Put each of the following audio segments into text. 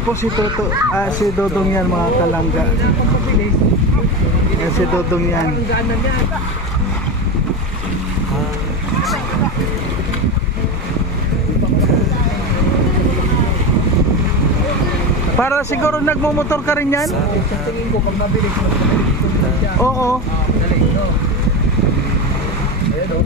Yan po si Toto, si Dodong yan mga kalangga. Yan si Dodong yan. Para siguro nagmumotor ka rin yan? Tingin ko pag mabilis siya. Oo. Dali, no? Ayan o.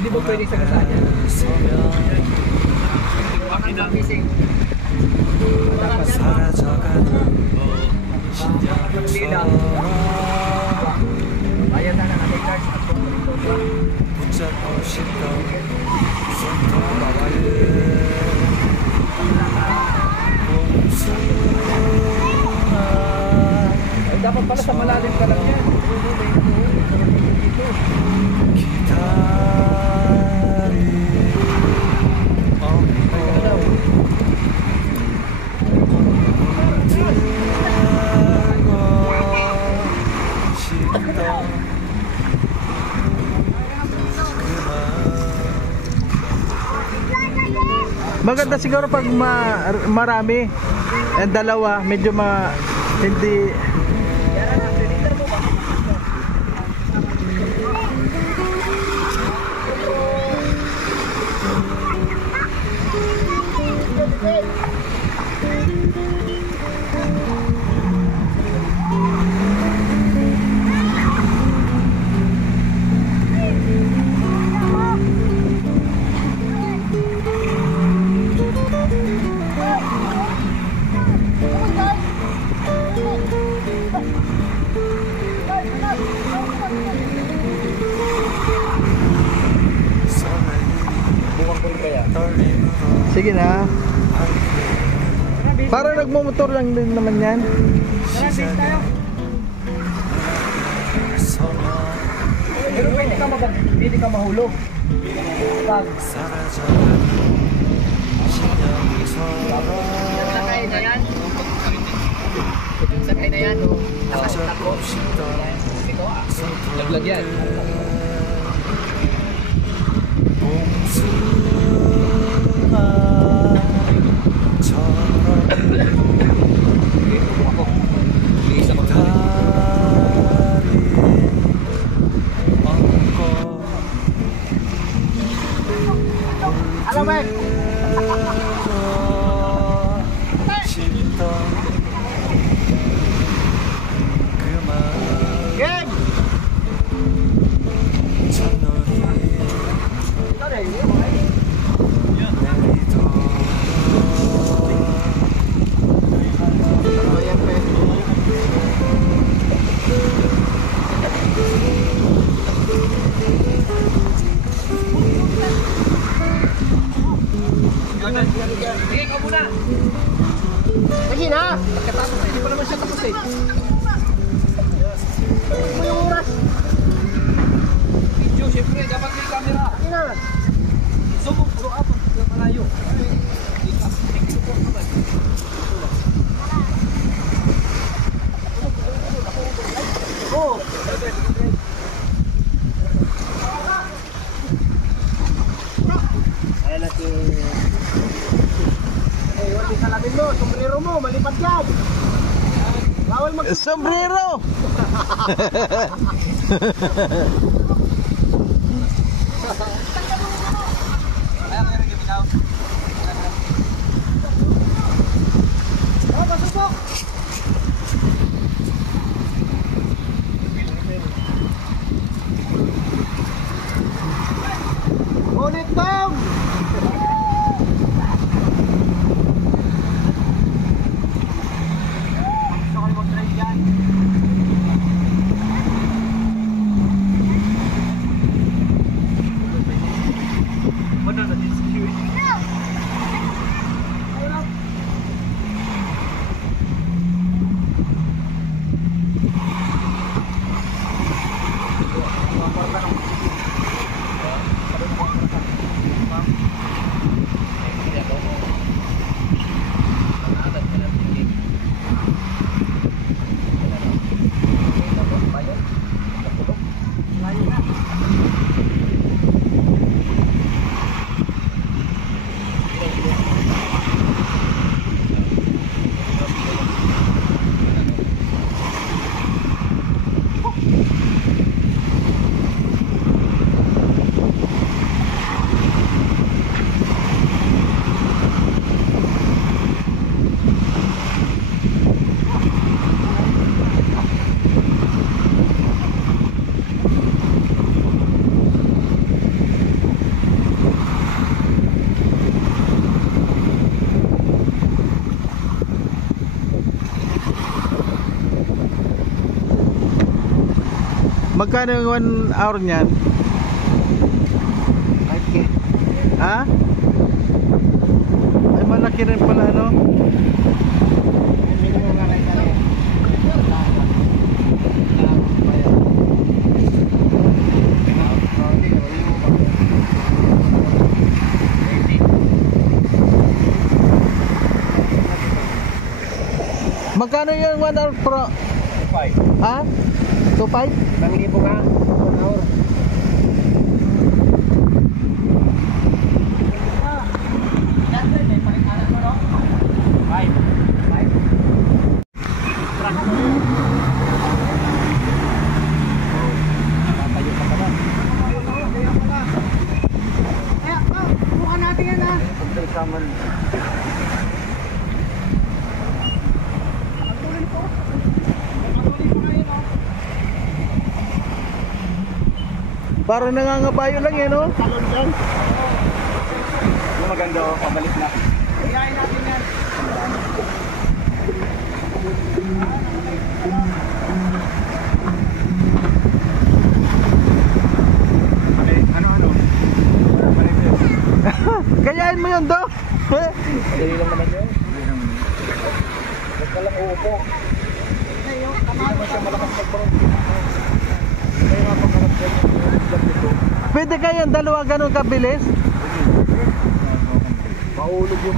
Hindi mo pwede sa kasanya. Bakit ang missing? Ayan na natin guys. Ay, dapat pala sa malalim ka lang yan. Maganda siguro pag marami. Dalawa, medyo hindi. Sige na. Para nagmumotor lang din naman yan. Pero pwede ka mahulog. Pag sakay na yan. Sakay na yan. Nakasitako. Laglag yan. Halo, Bek. Game. Sige, ikaw muna. Sige na. Pagkatapos na, hindi pa naman siya tapos eh. Ano yung oras? Video, syempre, dapat may camera. Sige na. Zoom up, zoom up. Malayo. Oh. Ayan natin. Huwag yung salamin mo, sombrero mo, malipat yan. Bawal mag... Sombrero! Pasubok! Ngunit dong! Magkano yung 1 hour niyan? 5K. Ha? Ay, malaki rin pala, no? Minimum nga lang kami. Magkano yung 1 hour pro? 5. Ha? 2.5? 1,000 nga. 1 hour. Parang nangangabayo lang yan, no? Yung maganda oh, pabalik na. Iyain natin yan. Ano? Kayain mo yun, do? Madali lang naman yun. Huwag ka lang uupo. Hindi naman siya malakas mag-bro. Mahirapan ka lang siya. Pwede kayang dalawa ganun kabilis? Maulog yung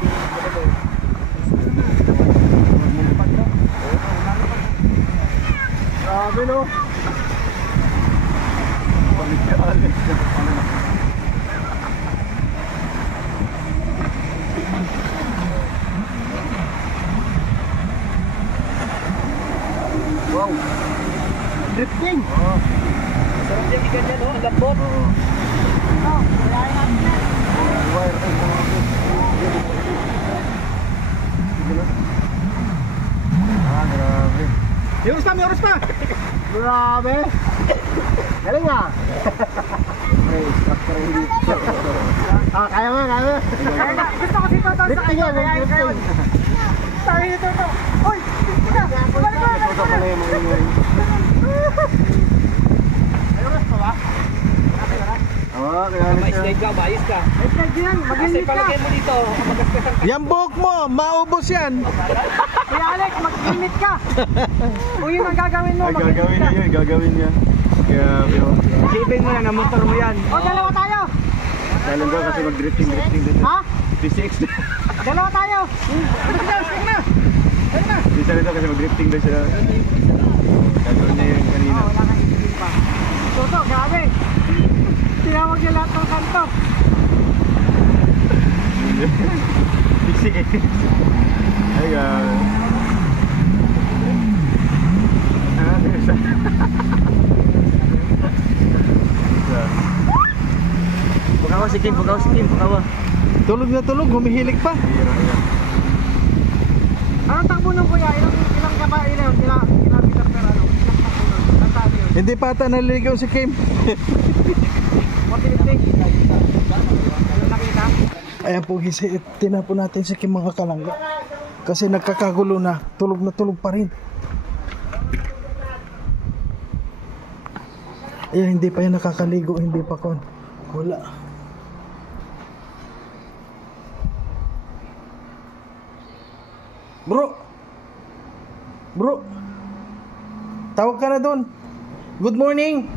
grabe no. Wow. Drifting. Oh. Sarap yung ganyan no, ang lambot. Oh, kailangan natin yan. Wire ay grabe. May oras pa! Grabe! Galing ah! Kaya mo. Gusto ko si Toto sa kanya. Sabi ni Toto, uy! May oras pa ba? Oo, kaya ma-slide ka, maayos ka. Slide yan, mag-limit ka. Kasi palagay mo dito, magasgasan ka. Yan buhok mo, maubos yan. Kuya Alex, mag-limit ka. Kung yun ang gagawin mo, Gagawin niya yun, gagawin niya. Kaya, Sipin mo lang, ang motor mo yan. O, dalawa tayo. dalan daw kasi mag-drifting dito. Ha? P6. Dalawa tayo. Sige na. Bisa nito kasi mag-drifting daw siya. Gagawin niya yun kanina. Wala kang isipin pa. Toto, grabe. Tinawag niya lahat ng kanto. P6 eh. Ay, isa. Pukawa si Kim, pukawa. Tulog na tulog, humihilig pa. Anong takbo nung kuya? Ilang ka ba? Ilang kilometer per ano? Ilang takbo nun? Ilang tali yun? Hindi pa ata naliligaw si Kim. 40-50? Ano nakita? Ayan po, tinapon natin si Kim mga kalangga. Kasi nagkakagulo na, tulog pa rin. Ayan, hindi pa yan nakakaligo, hindi pa kon. Wala. Bro, tawag ka na doon. Good morning.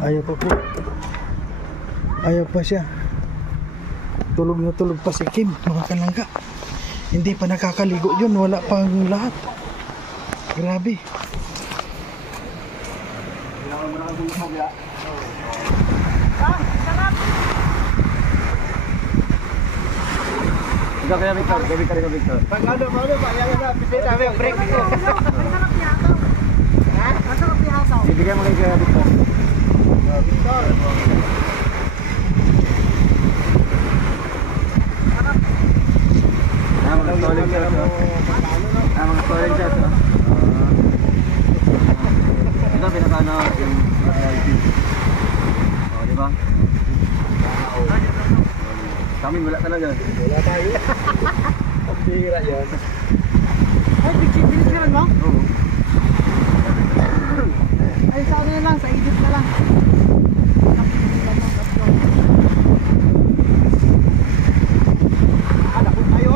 Ayaw pa po. Ayaw pa siya. Tulog na tulog pa si Kim, mga kalangga. Hindi pa nakakaligo yun, wala pang lahat. Grabe. Ikaw kaya Victor, Victor. Pag ano, yan na, pisita, may break dito. Masarap yataw. Ha? Masarap yataw. Ibigay mo kay Kuya Victor. Victor. Mga solid shots. Mga solid shots. Ito pinaka-ano yung reality. Oh, di ba? Kami wala talaga. Wala tayo. Ang bihira yan. Ay, picture mo? Oo. Ay, sa ano na lang, sa edit na lang. Anak ko tayo.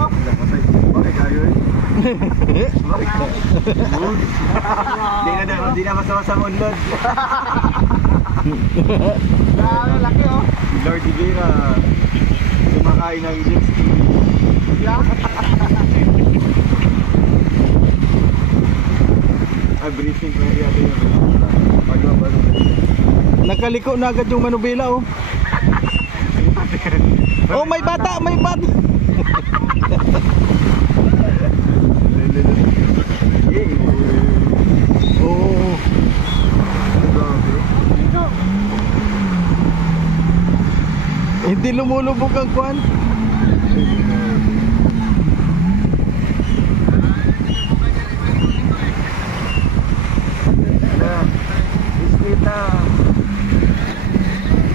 Bakit kayo eh? Bakit? Hindi na masama-sama unlad. Grabe, laki oh. Si Lord Rivera kumakain ng jet ski. Briefing ko yung yata yun. Pagkabalo. Nakaliko na agad yung manubela oh. Oh, may bata, may bata. Oh. Hindi lumulubog ang kwan. Biscuit na.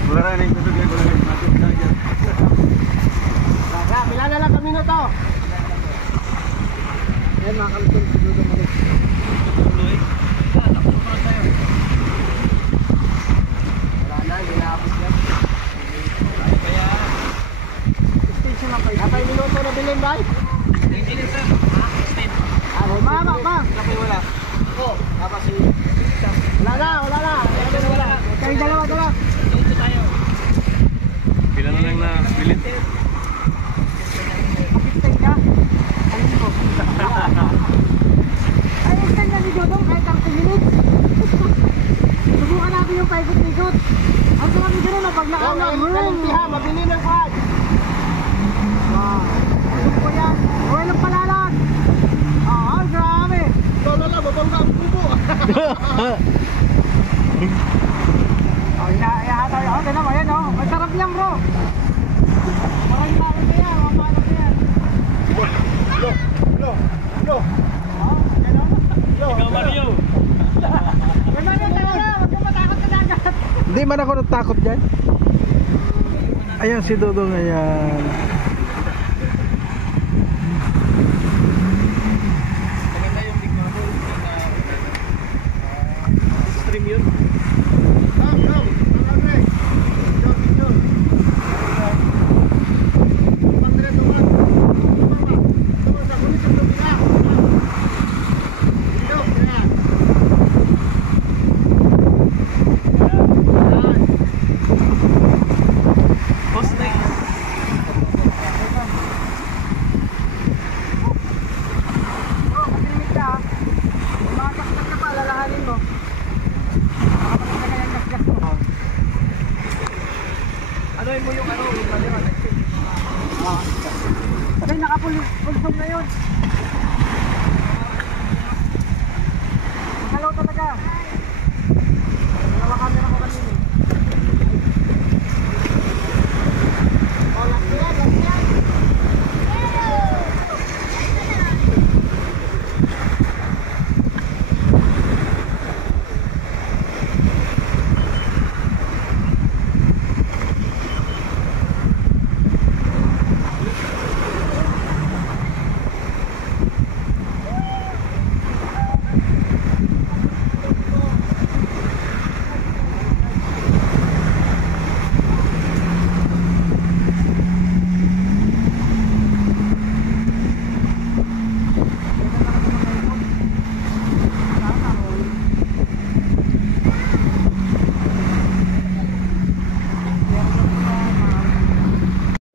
Wala na yung tutugay ko lang. Masuk na dyan. Pila na lang kami na to. Yan mga kalutong, siguro malik. Wala na, hindi naapos yan. Station lang kayo. Kapay minuto na bilhin ba? Bilhin sir. Ano, mama ba? Kapay wala. Oo, tapos si... Wala na, wala na. Kayo dalawa. Dito tayo. Pila na lang na bilhin? Stay ka? Ay, extend na ni Dodong kahit 30 minutes. Subukan natin yung paikot-ikot. Ang kami gano'n na pag nakalimpiha, mabili ng pad. Wow. Ayun po yan. Uwi ng palalag. Ah, grabe. Lala, babangga ang kubo. Oh, ihataw yun. Okay naman yan, oh. Masarap yan, bro. Maraming makakot na yan. Mamakot na yan. Lo. Ikaw Mario. Huwag ka matakot na dagat. Hindi man ako natakot dyan. Ayan si Dodong, ayan. Maganda yung ligmano. Stream yun. Anoin mo yung ano, yung camera. Kasi nakapulsong na yun. Hello talaga. Dalawa camera ko kanina. Oh, laki yan.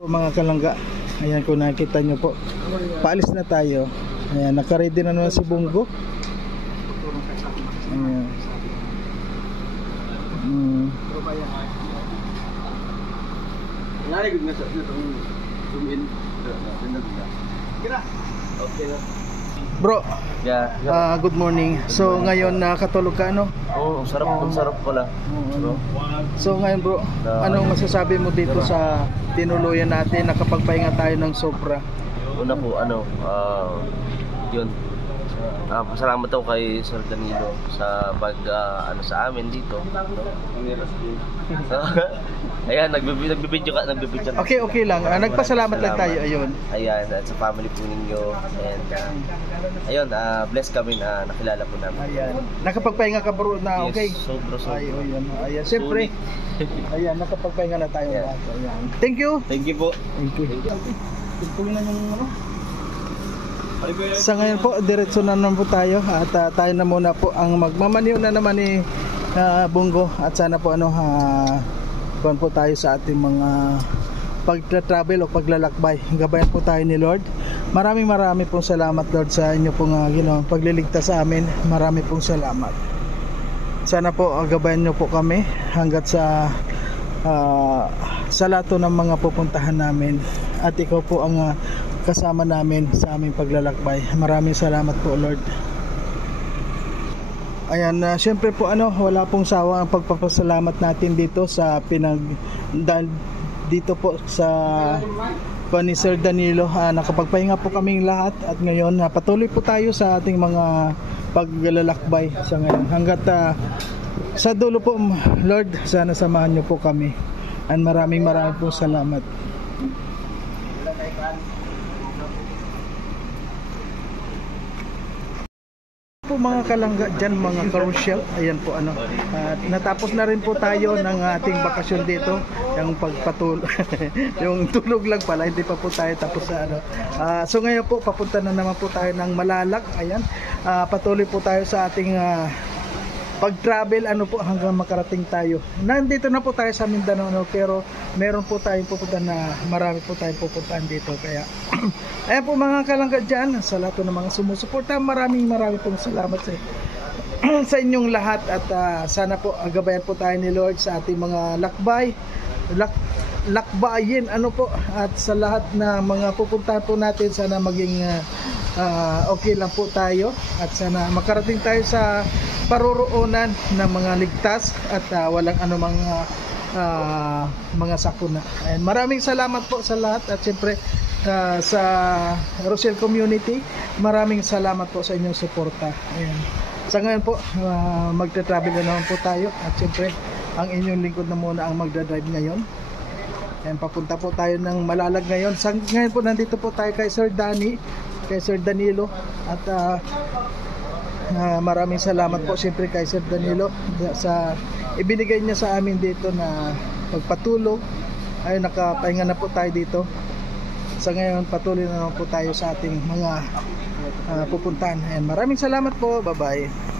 Mga kalangga, ayan kung nakita nyo po, paalis na tayo. Ayan, nakaready na naman si Bungo. Ayan. Narinig nga sa zoom in. Okay na. Bro, Yeah. good morning. So ngayon nakatulog ka ano? Oo, sarap pala. So ngayon bro, anong masasabi mo dito sa tinuluyan natin, nakapagpahinga tayo ng sobra? Una po, yun. Pasalamat ako kay Sir Danilo sa pag sa amin dito. Ayan, nagbibideo ka. Okay lang. Nagpasalamat lang tayo, ayun. Ayan, at sa family po ninyo. And ayun, blessed kami na nakilala po namin. Ayan. Nakapagpahinga ka bro na okay. Yes, sobra. Ayun. Ayan. Siyempre. Ayan, nakapagpahinga na tayo. Yeah. Ayan. Thank you. Thank you po. Thank you. Tingnan na yung ano. Sa ngayon po, diretso na naman po tayo at tayo na muna po ang magmamaniw na naman ni Bungo at sana po kuwan po tayo sa ating mga pagta-travel o paglalakbay. Gabayan po tayo ni Lord. Maraming pong salamat Lord sa inyo pong pagliligtas sa amin. Marami pong salamat. Sana po gabayan niyo po kami hanggat sa lato ng mga pupuntahan namin at ikaw po ang kasama namin sa aming paglalakbay. Maraming salamat po Lord. Ayan, syempre po wala pong sawa ang pagpapasalamat natin dito sa dito po sa ni Sir Danilo. Nakapagpahinga po kaming lahat at ngayon patuloy po tayo sa ating mga paglalakbay sa ngayon. Hanggat sa dulo po Lord, sana samahan niyo po kami. And maraming po salamat. Po mga kalangga dyan, mga karosyal, ayan po natapos na rin po tayo ng ating bakasyon dito, yung pagpatulog yung tulog lang pala, hindi pa po tayo tapos sa so ngayon po papunta na naman po tayo ng Malalak. Ayan, patuloy po tayo sa ating pag-travel hanggang makarating tayo. Nandito na po tayo sa Mindanao pero meron po tayong pupuntahan na marami po tayong pupuntahan dito. Kaya ayan po mga kalangga dyan, sa lahat ng mga sumusuporta, maraming pong salamat sa inyong lahat at sana po gabayan po tayo ni Lord sa ating mga lakbayin at sa lahat na mga pupuntahan po natin, sana maging okay lang po tayo at sana makarating tayo sa paroroonan ng mga ligtas at walang anumang mga sakuna. And maraming salamat po sa lahat at siyempre sa Rochelle community, maraming salamat po sa inyong suporta. Ayan. Sa ngayon po magta-travel na naman po tayo at siyempre ang inyong lingkod na muna ang magdadrive ngayon. Ayan, papunta po tayo ng Malalag ngayon. Ngayon po nandito po tayo kay Sir Danilo at maraming salamat po siyempre kay Sir Danilo sa ibinigay niya sa amin dito na pagpatulog. Ay nakapahinga na po tayo dito. Sa ngayon patuloy na naman po tayo sa ating mga pupuntahan. And maraming salamat po. Bye bye.